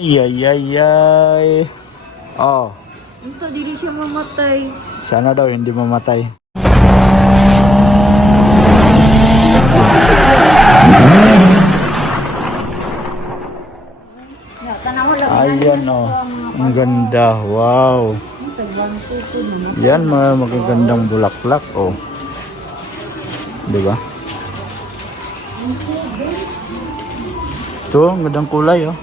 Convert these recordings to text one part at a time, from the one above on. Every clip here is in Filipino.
Ay, ay, ay, ay. Oh, Ito, dili siya mamatay. sana daw hindi mamatay. Ayan oh, ang ganda. Wow. Yan mga magagandang bulaklak oh. 'Di ba? Ito, ang gandang kulay oh.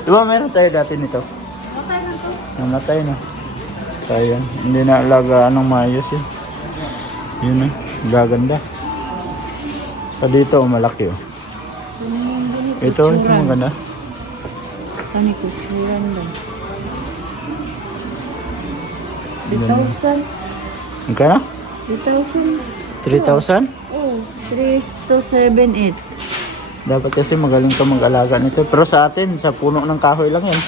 'Di ba meron tayo dati nito? Namatay na. Sayang, hindi na alagaan ng maayos yun. Yun eh, gaganda. Pa dito, malaki oh. Ito, maganda. Saan ikuturan lang? 3,000. Magkano? 3,000? 3,000? Oh, 3 to 7, 8. Dapat kasi magaling ka mag-alaga nito. Pero sa atin, sa puno ng kahoy lang yan.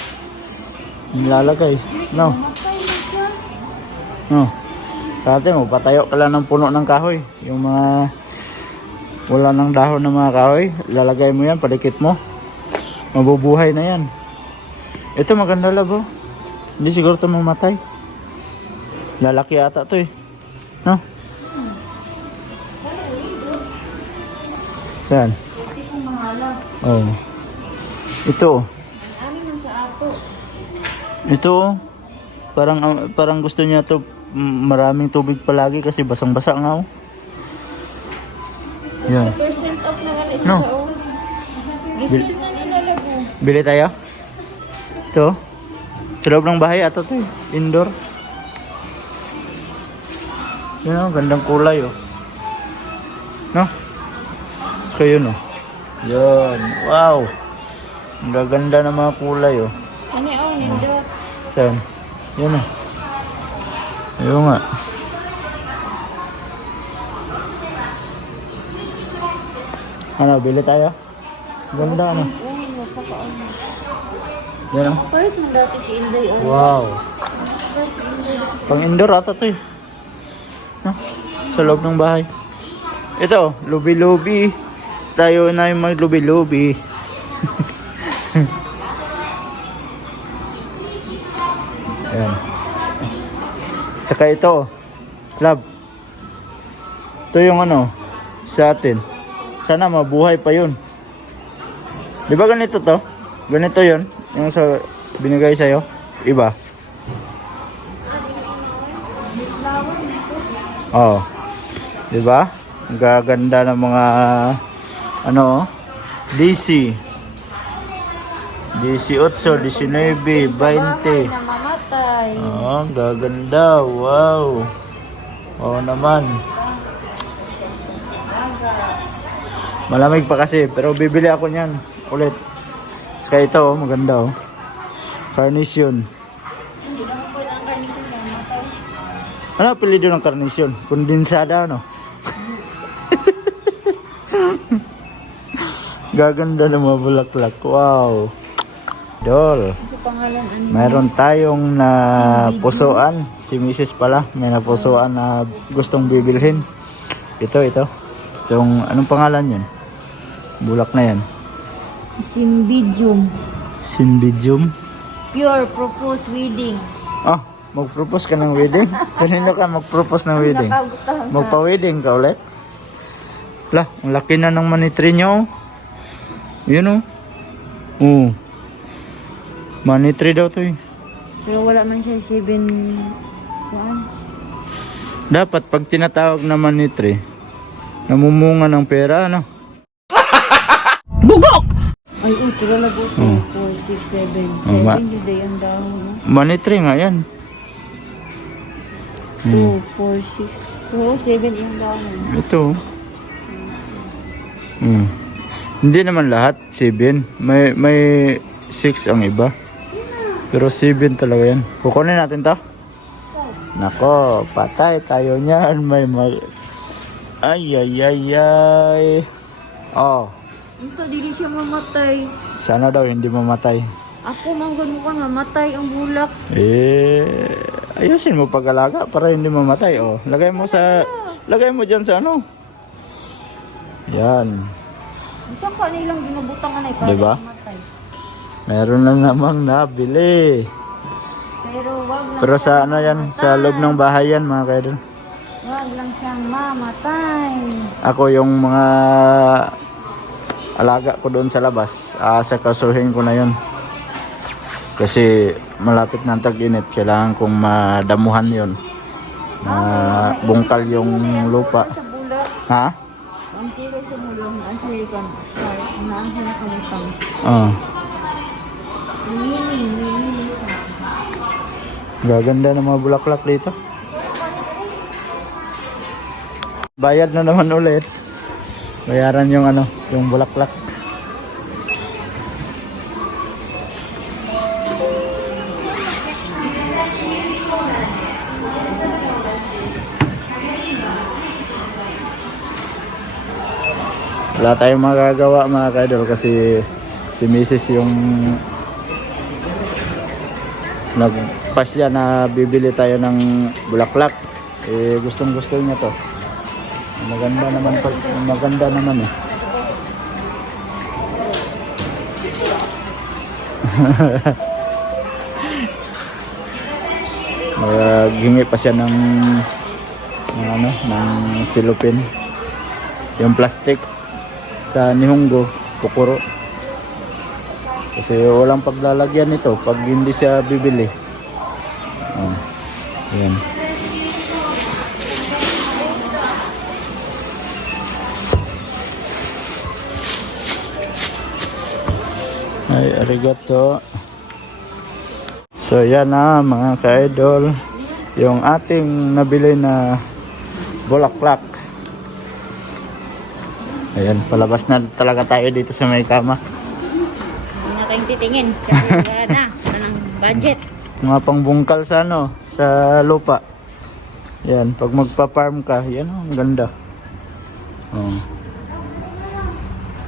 Nilalagay. No? No. Sa atin, patayo ka lang ng puno ng kahoy. Yung mga wala ng dahon ng mga kahoy, lalagay mo yan, padikit mo. Mabubuhay na yan. Ito maganda labo. Hindi siguro ito mamatay. Lalaki ata ito eh. No? Saan? Oh. Ito. Ito. Parang gusto niya to maraming tubig palagi kasi basang-basa nga oh. Yan. 50% off na nga isa No. sa Gising na nila labo. Bili tayo? Ito. Sa loob ng bahay ata to eh. Indoor. Yan oh, gandang kulay oh. No? Kayo no? Yan. Wow. Ang gaganda ng mga kulay oh. Ano oh, nindot. Saan? Yan oh. Ayun nga. Ano, bili tayo? Ganda ano? Yan oh. Palit mo dati si Inday. Wow. Pang indoor ata to eh. No? Sa loob ng bahay. Ito, lubi-lubi. Tayo na yung mag-lubi-lubi. Ayan. Tsaka ito, love. Ito yung ano, sa atin. Sana mabuhay pa yun. Di ba ganito to? Ganito yun. Yung sa binigay sa'yo. Iba. Oh. Di ba? Ang gaganda ng mga ano, DC. DC 8, 19, 20. Namamatay. Oh, ang gaganda. Wow. Oo naman. Malamig pa kasi, pero bibili ako niyan ulit. Saka ito, oh, maganda oh. Carnation. Hindi naman po ang carnation namatay. Ano apelido ng carnation? Kondensada ano? Gaganda ng mga bulaklak. Wow. Dol. Ano pangalan? Ano? Mayroon tayong na pusuan. Si Mrs. pala. May napusuan na gustong bibilhin. Ito. Itong, anong pangalan yun? Bulak na yan. Cymbidium. Cymbidium. Pure proposed wedding. Ah, mag-propose ka ng wedding? Kanino ka mag-propose ng wedding? Nakabutahan ka. Magpa-wedding ka ulit? Lah, ang laki na ng money tree nyo. Yun oh. Money tree daw to eh. Pero wala man siya 7. Dapat pag tinatawag na money tree, namumunga ng pera, ano? Bugok! Ay, ito na po. 4, 6, 7. 7 yung day ang dahon. Money tree nga yan. 2, 4, 6. Oo, 7 yung dahon. Ito. Hindi naman lahat 7. May 6 ang iba. Pero 7 talaga yan. Kukunin natin to. Nako, patay tayo niyan. Ay. Oh. Ito, dili siya mamatay. Sana daw hindi mamatay. Ako, manggod mo ka mamatay ang bulak. Ayusin mo pag-alaga para hindi mamatay. Oh, lagay mo diyan sa ano. Yan. Saan ka nilang ginubutangan ay para Diba? mamatay? Meron na namang nabili. Pero wag lang Pero sa siyang ano yan, sa loob ng bahay yan mga kaidol. Wag lang siyang mamatay. Ako yung mga alaga ko doon sa labas, sakasuhin ko na yun. Kasi malapit na ang tag-init, kailangan kong madamuhan yun. Na bungkal yung lupa. Sa bulak. Ha? Ang tiro sa mulong. Ang salikan. Ang salikan. Oo. Mini. Gaganda ng mga bulaklak dito. Bayad na naman ulit. Bayaran yung ano, yung bulaklak. Wala tayong magagawa mga kaidol kasi si Mrs. yung nagpasya na bibili tayo ng bulaklak. Eh gustong gusto niya to. Maganda naman eh. Gingi pa siya ng silupin. Yung plastic sa Nihongo, Pukuro. Kasi walang paglalagyan nito pag hindi siya bibili. Oh, yan. Ay, arigato. So yan na mga ka-idol, yung ating nabili na bulaklak. Ayan, palabas na talaga tayo dito sa may kama. Hindi na tayong titingin. Kasi wala na. Wala ng budget. Mga pangbungkal sa ano, sa lupa. Yan, pag magpa-farm ka, yan oh, ang ganda. Oh.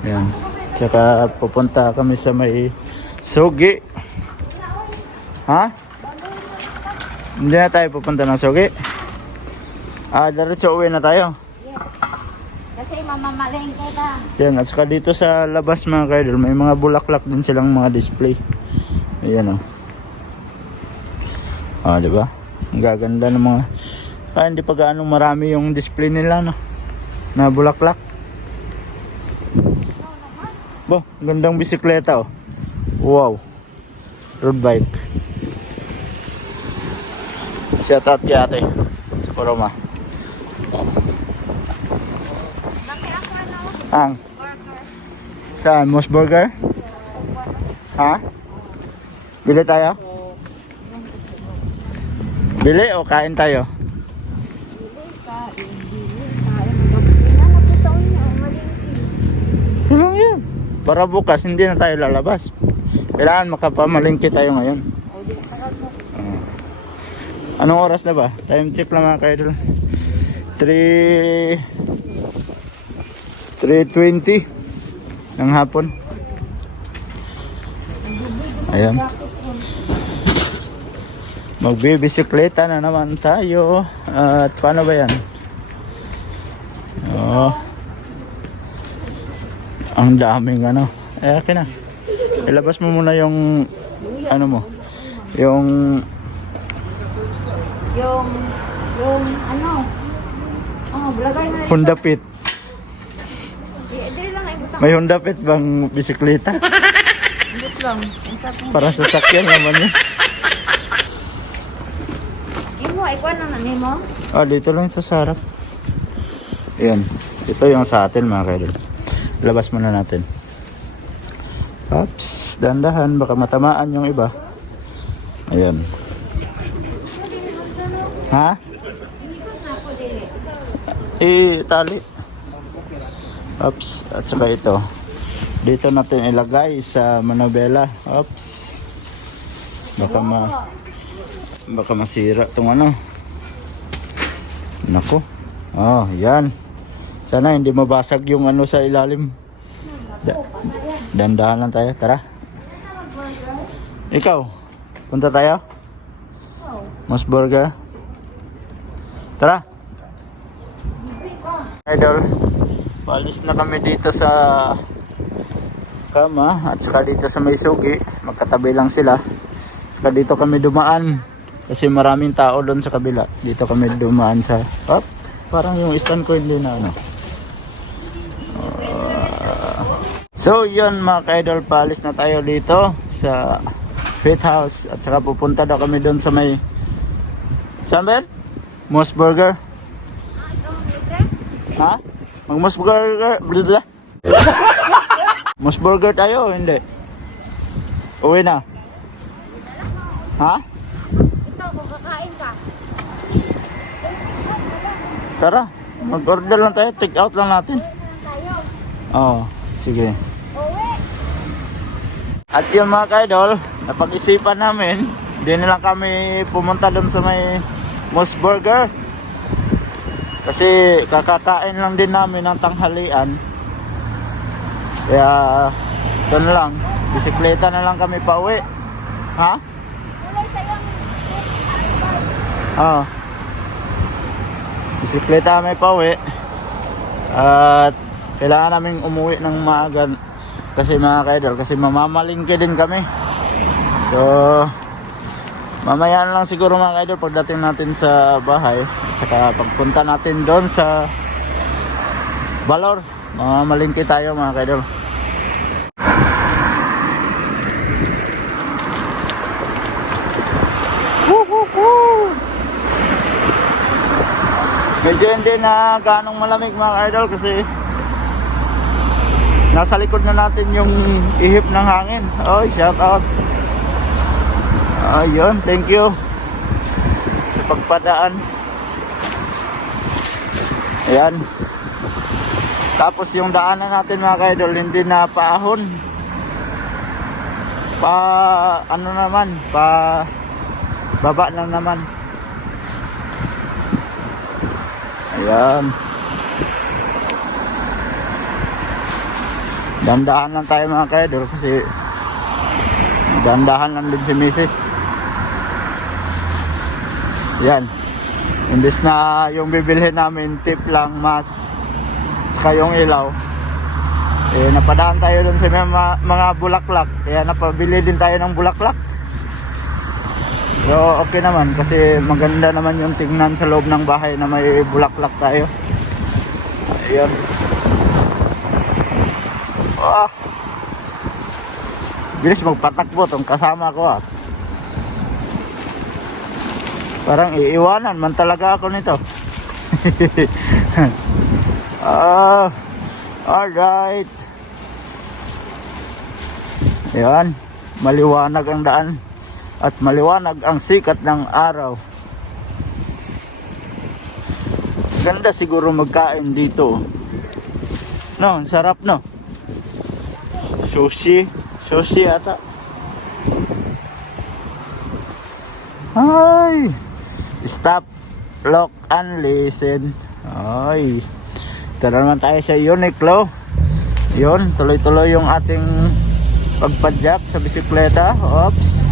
Yan. Tsaka pupunta kami sa may Sugi. Ha? Hindi na tayo pupunta ng Sugi. Diretso uwi na tayo. Kasi mamamalengke ka. Yan, at saka dito sa labas mga kaidol, may mga bulaklak din silang mga display. Ayan o. Di ba? Ang gaganda ng mga... hindi pa gaano marami yung display nila, no? Na bulaklak. Bo, gandang bisikleta oh. Wow. Road bike. Shout out kay ate. Sa Kuroma. Ang saan? Moss Burger? Ha? Bili tayo? Bili o kain tayo? Tulong yan. Para bukas hindi na tayo lalabas. Kailangan makapamalingki tayo ngayon. Anong oras na ba? Time check lang mga kaidol. 3:20 ng hapon. Ayan. Magbibisikleta na naman tayo. At paano ba yan? Oh. Ang daming ano. Akin na. Ilabas mo muna yung ano mo. Yung ano. Blagay mo na. Honda Fit. Dili lang ay butang. May Honda Fit bang bisikleta? But lang. Para sa sakyan naman yun. Imo ay kuan na nimo. Dito lang sa sarap. Ayan. Ito yung sa atin mga kaidol. Labas muna natin. Oops, dandahan. Baka matamaan yung iba. Ayan. Ha? Tali. Oops. At saka ito. Dito natin ilagay sa manobela. Oops. Baka masira itong ano. Nako. Yan. Sana hindi mabasag yung ano sa ilalim. Dandahan lang tayo. Tara. Ikaw. Punta tayo? Moss Burger. Tara. Idol. Palis na kami dito sa kama at saka dito sa may sugi, magkatabi lang sila. Saka dito kami dumaan kasi maraming tao doon sa kabila. Dito kami dumaan sa parang yung stand ko hindi na ano. So yun mga ka-idol, paalis na tayo dito sa Fit House at saka pupunta daw kami doon sa may saan ba? Moss Burger. Ha? Mag Moss Burger blah. Moss Burger tayo o hindi? Uwi na. Ha? Ikaw, kakain ka. Tara, mag-order lang tayo, take out lang natin. Oo, sige. At yung mga ka-idol, napag-isipan namin, hindi na lang kami pumunta doon sa may Moss Burger. Kasi kakakain lang din namin ng tanghalian. Kaya ito na lang, bisikleta na lang kami pa uwi. Ha? Oo. Bisikleta kami pa uwi. At kailangan naming umuwi ng maaga kasi mga ka-idol, kasi mamamalingki din kami. So mamaya na lang siguro mga ka-idol pagdating natin sa bahay at saka pagpunta natin doon sa Balor, mamamalingki tayo mga ka-idol. Medyo hindi na ganong malamig mga ka-idol kasi nasa likod na natin yung ihip ng hangin. Oy, shout out. Ayun, thank you sa pagpadaan. Ayan. Tapos yung daanan natin mga ka-idol, hindi na paahon. Ano naman, baba na naman. Ayan. Dandahan lang tayo mga ka-idol kasi dandahan lang din si Mrs. Yan. Imbis na yung bibilhin namin tip lang, mas saka yung ilaw, napadaan tayo dun sa mga bulaklak, kaya napabili din tayo ng bulaklak. So okay naman kasi maganda naman yung tingnan sa loob ng bahay na may bulaklak tayo. Ayan. Bilis magpatakbo tong kasama ko Parang iiwanan man talaga ako nito. Alright. Ayan, maliwanag ang daan at maliwanag ang sikat ng araw. Ganda siguro magkain dito. No, ang sarap no. Sushi ata. Ay, stop, lock and listen. Ay, tara naman tayo sa Uniqlo. Yun, tuloy-tuloy yung ating pagpadyak sa bisikleta. Oops.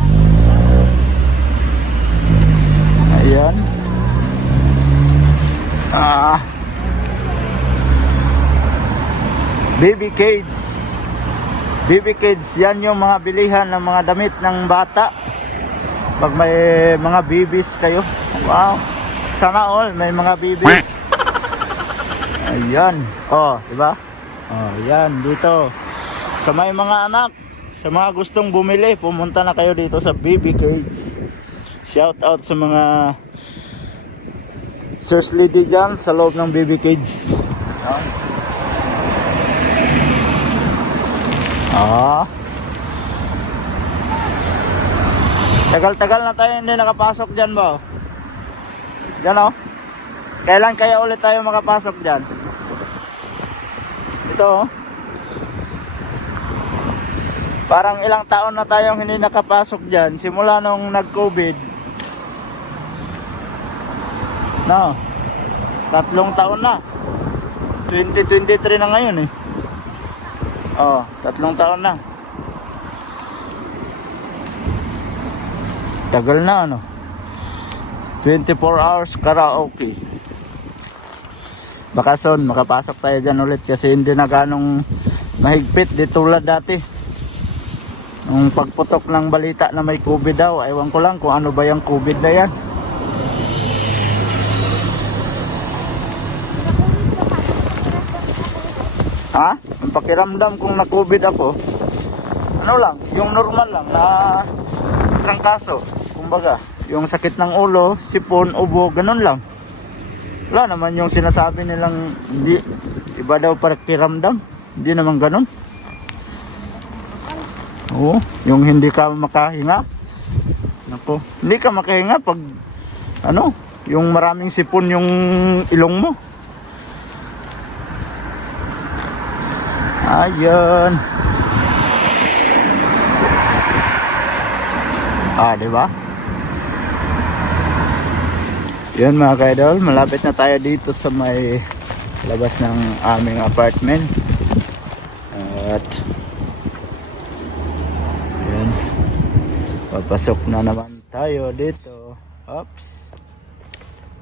Ayan. Baby Kids, yan yung mga bilihan ng mga damit ng bata. Pag may mga babies kayo. Wow. Sana all may mga babies. Ayan. Oh, diba? Oh, yan dito. Sa may mga anak, sa mga gustong bumili, pumunta na kayo dito sa Baby Kids. Shout out sa mga Sir's Lady dyan sa loob ng Baby Kids. Tagal-tagal na tayo hindi nakapasok dyan ba? Dyan o. Kailan kaya ulit tayo makapasok dyan? Ito o. Parang ilang taon na tayong hindi nakapasok dyan. Simula nung nag-COVID. No. 3 taon na. 2023 na ngayon eh. Oh, 3 taon na. Tagal na ano. 24 hours karaoke. Baka soon makapasok tayo dyan ulit kasi hindi na ganong mahigpit di tulad dati. Nung pagputok ng balita na may COVID daw, ewan ko lang kung ano ba yung COVID na yan. Ha? Ang pakiramdam kung na-COVID ako, ano lang, yung normal lang na trangkaso. Kumbaga, yung sakit ng ulo, sipon, ubo, ganun lang. Wala naman yung sinasabi nilang di, iba daw pakiramdam. Hindi naman ganun. Oo, yung hindi ka makahinga. Nako, hindi ka makahinga pag ano, yung maraming sipon yung ilong mo. Ayun. Di ba? Yun mga kaidol, malapit na tayo dito sa may labas ng aming apartment. At yun, papasok na naman tayo dito. Oops.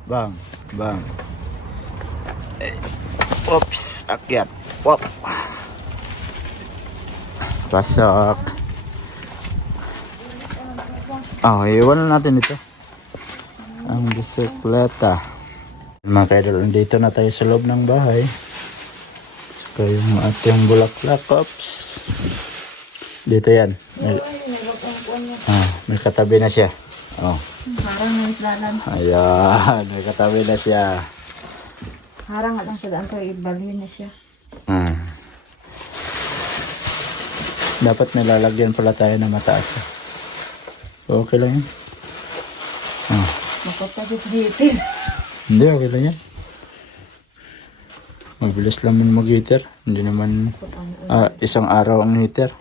Bang, bang. Oops, akyat. Wop. Pasok. Iwan na natin ito. Ang bisikleta. Mga kaidol, dito na tayo sa loob ng bahay. Saka yung ating bulaklak. Oops. Dito yan. May katabi na siya. Harang na islalan. Ayan, may katabi na siya. Harang nga lang sa daan ko, ibalhin na siya. Dapat nilalagyan pala tayo na mataas. Okay lang yan. Mapapagis dito. Hindi, okay lang yan. Mabilis lang mo mag-heater. Hindi naman isang araw ang heater.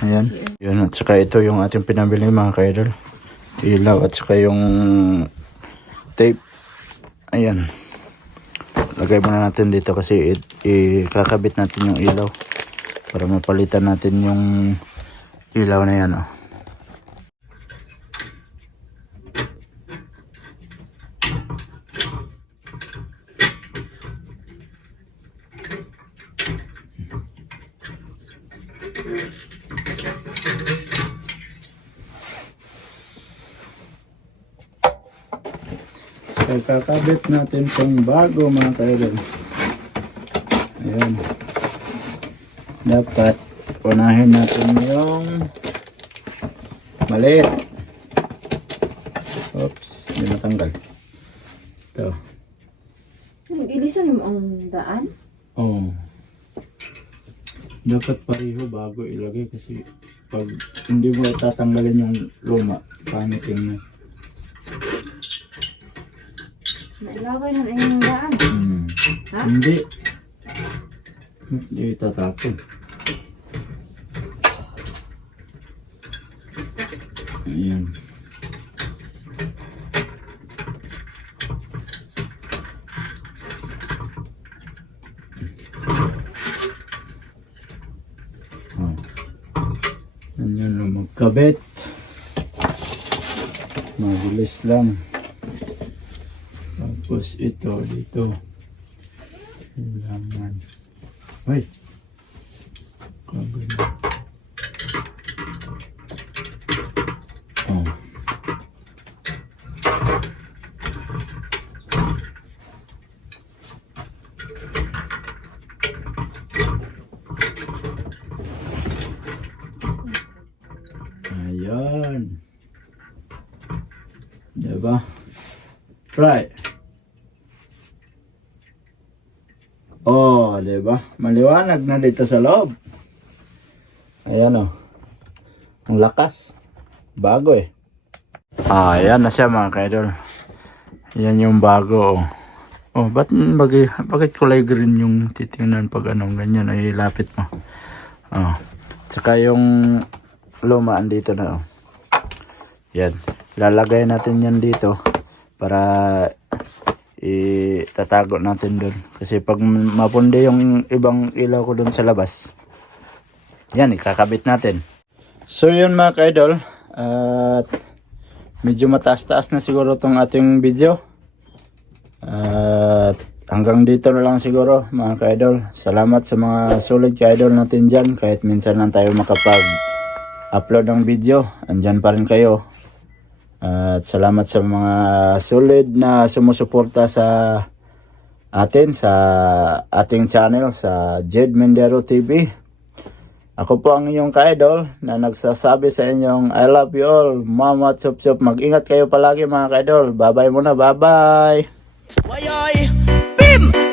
Ayan. Yun, at saka ito yung ating pinabili mga kaidol. Ilaw at saka yung tape. Ayan. Lagay muna natin dito kasi ikakabit natin yung ilaw. Para mapalitan natin yung ilaw na yan. So, kakabit natin itong bago mga kaidol. Ayan. Dapat unahin natin yung maliit. Oops, hindi natanggal. Ito. Ilisan mo ang daan? Dapat pareho bago ilagay kasi pag hindi mo tatanggalin yung luma, pangit tingnan. Nailaway na yung daan. Ha? Hindi. Hindi tatapon. Ayan. Ayan lang magkabit. Mabilis lang. Tapos ito dito. Kailangan. Ay. Kagano. Ayan. Diba? Right. Diba? Maliwanag na dito sa loob. Ayan ang lakas. Bago ayan na siya mga kaidol. Ayan yung bago bakit kulay green yung titingnan pag ganyan ay lapit mo. Tsaka yung luma andito na Yan. Lalagay natin yan dito para itatago natin doon. Kasi pag mapundi yung ibang ilaw ko doon sa labas, yan, ikakabit natin. So yun mga kaidol, at medyo mataas-taas na siguro tong ating video. At hanggang dito na lang siguro mga kaidol. Salamat sa mga solid kaidol natin dyan, kahit minsan lang tayo makapag upload ng video, andyan pa rin kayo. At salamat sa mga solid na sumusuporta sa atin sa ating channel sa Jed Mendero TV. Ako po ang inyong ka-idol na nagsasabi sa inyong I love you all. Mama Chop Chop. Mag-ingat kayo palagi mga ka-idol. Bye-bye muna. Bye-bye. Wayoy! Bim!